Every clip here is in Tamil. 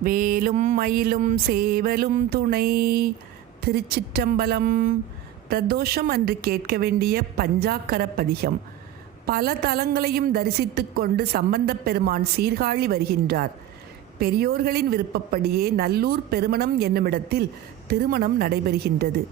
வேலும் மயிலும் சேவலும் துணை. திருச்சிற்றம்பலம் பிரதோஷம் அன்று கேட்க வேண்டிய பஞ்சாக்கர பதிகம் பல தலங்களையும் தரிசித்து கொண்டு சம்பந்தப் பெருமான் சீர்காழி வருகின்றார். பெரியோர்களின் விருப்பப்படியே நல்லூர் பெருமணம் என்னுமிடத்தில் திருமணம் நடைபெறுகின்றது.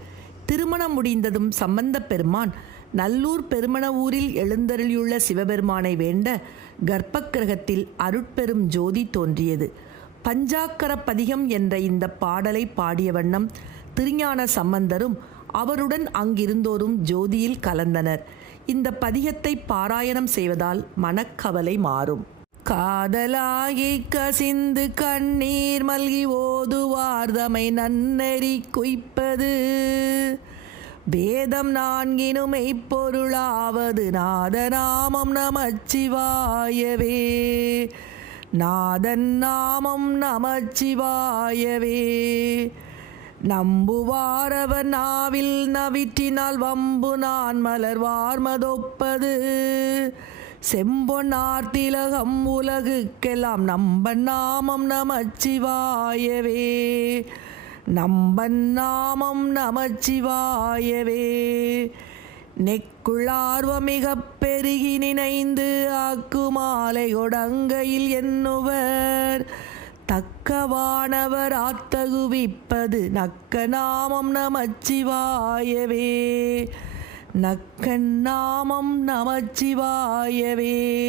திருமணம் முடிந்ததும் சம்பந்தப் பெருமான் நல்லூர் பெருமண ஊரில் எழுந்தருளியுள்ள சிவபெருமானை வேண்ட கர்ப்பக்கிரகத்தில் அருட்பெரும் ஜோதி தோன்றியது. பஞ்சாக்கர பதிகம் என்ற இந்த பாடலை பாடிய வண்ணம் திருஞான சம்பந்தரும் அவருடன் அங்கிருந்தோரும் ஜோதியில் கலந்தனர். இந்த பதிகத்தை பாராயணம் செய்வதால் மனக்கவலை மாறும். காதலாகி கசிந்து கண்ணீர் மல்கி ஓதுவார்தமை நன்னெறி குய்ப்பது. வேதம் நான்கினுமை பொருளாவது நாதநாமம் நமச்சிவாயவே. நாதன் நாமம் நமச்சிவாயவே. நம்புவாரவர் நாவில் நவிற்றினால் வம்பு நான் மலர் வார்மதொப்பது செம்பொன்னார் திலகம் உலகுக்கெல்லாம் நம்பன் நாமம் நமச்சிவாயவே. நம்பன் நாமம் நமச்சிவாயவே. நெக்குள்ளார்வமிக பெருகி நினைந்து ஆக்குமாலை கொடங்கையில் எண்ணுவர். தக்கவானவர் ஆத்தகுவிப்பது நக்க நாமம் நமச்சிவாயவே. நக்கன் நாமம் நமச்சிவாயவே.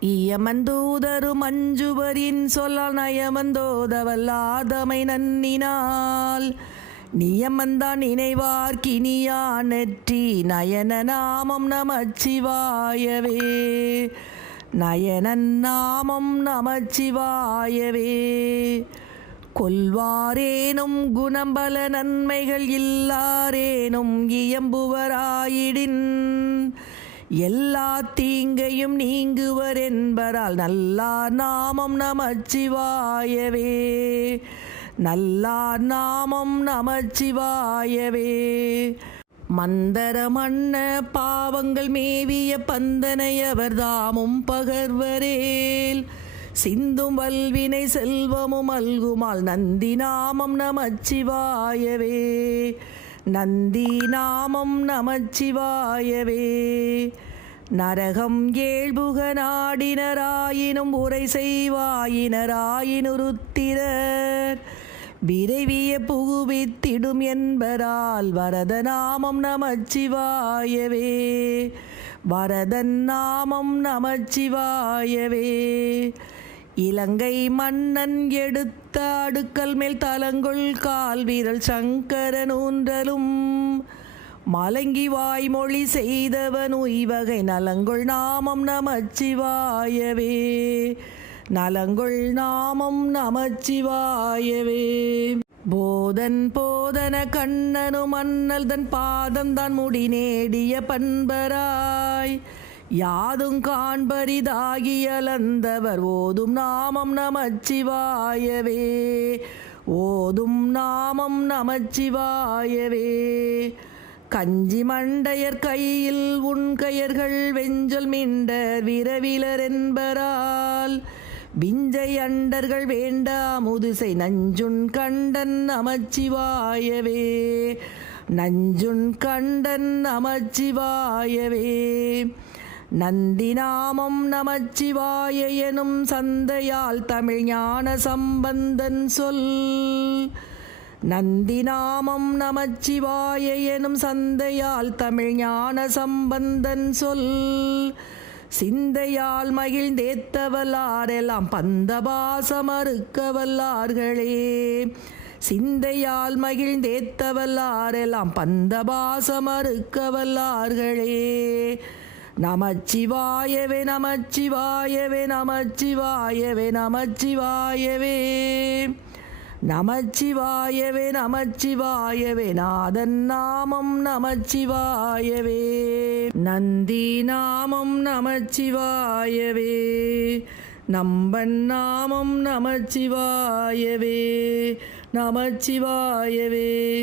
இயமந்தூதரு மஞ்சுவரின் சொல்ல நயமந்தோதவல்லாதமை நன்னினால். நியமந்தான் நினைவார் கினியா நெற்றி நயன நாமம் நமச்சிவாயவே. நயனன் நாமம் நமச்சிவாயவே. கொல்வாரேனும் குணம்பல நன்மைகள் இல்லாரேனும் இயம்புவராயிடின். எல்லா தீங்கையும் நீங்குவர் என்பரால் நல்லா நாமம் நமச்சிவாயவே. நல்லார் நாமம் நமச்சிவாயவே. மந்தர மன்ன பாவங்கள் மேவிய பந்தனையவர் தாமும் பகர்வரேல். சிந்தும் வல்வினை செல்வமும் அல்குமால் நந்தி நாமம் நமச்சிவாயவே. நந்தி நாமம் நமச்சிவாயவே. நரகம் ஏழ்புக நாடினராயினும் உரை செய்வாயினராயினுருத்திரர். விரைவிய புகுவித்திடும் என்பரால் வரத நாமம் நமச்சிவாயவே. வரதன் நாமம் நமச்சிவாயவே. இலங்கை மன்னன் எடுத்த அடுக்கல் மேல் தலங்குள் கால் வீரல் சங்கரன் ஊன்றலும் மலங்கி வாய்மொழி செய்தவன் உய்வகை நலங்குள் நாமம் நமச்சிவாயவே. நலங்குள் நாமம் நமச்சிவாயவே. போதன் போதன கண்ணனும் அண்ணல் தன் பாதம் தான் முடி நேடிய பண்பராய். யாதும் காண்பரிதாகியலந்தவர் ஓதும் நாமம் நமச்சிவாயவே. ஓதும் நாமம் நமச்சிவாயவே. கஞ்சி மண்டையர் கையில் உன் கயர்கள் வெஞ்சல் மிண்டர் விரவிலர் என்பரால். விஞ்சை அண்டர்கள் வேண்டா முதுசை நஞ்சுன் கண்டன் நமச்சிவாயவே. நஞ்சுன் கண்டன் நமச்சிவாயவே. நந்திநாமம் நமச்சிவாய எனும் சந்தையால் தமிழ் ஞான சம்பந்தன் சொல். நந்திநாமம் நமச்சிவாய எனும் சந்தையால் தமிழ் ஞான சம்பந்தன் சொல். சிந்தையால் மகிழ்ந்தேத்தவல்லாரெல்லாம் பந்தபாசமறுக்கவல்லார்களே. சிந்தையால் மகிழ்ந்தேத்தவல்லாரெல்லாம் பந்தபாசமறுக்கவல்லார்களே. நமச்சிவாயவே நமச்சிவாயவே நமச்சிவாயவே நமச்சிவாயவே. நமச்சிவாயவே நமச்சிவாயவே நாதன் நாமம் நமச்சிவாயவே. நந்தி நாமம் நமச்சிவாயவே. நம்பன் நாமம் நமச்சிவாயவே. நமச்சிவாயவே.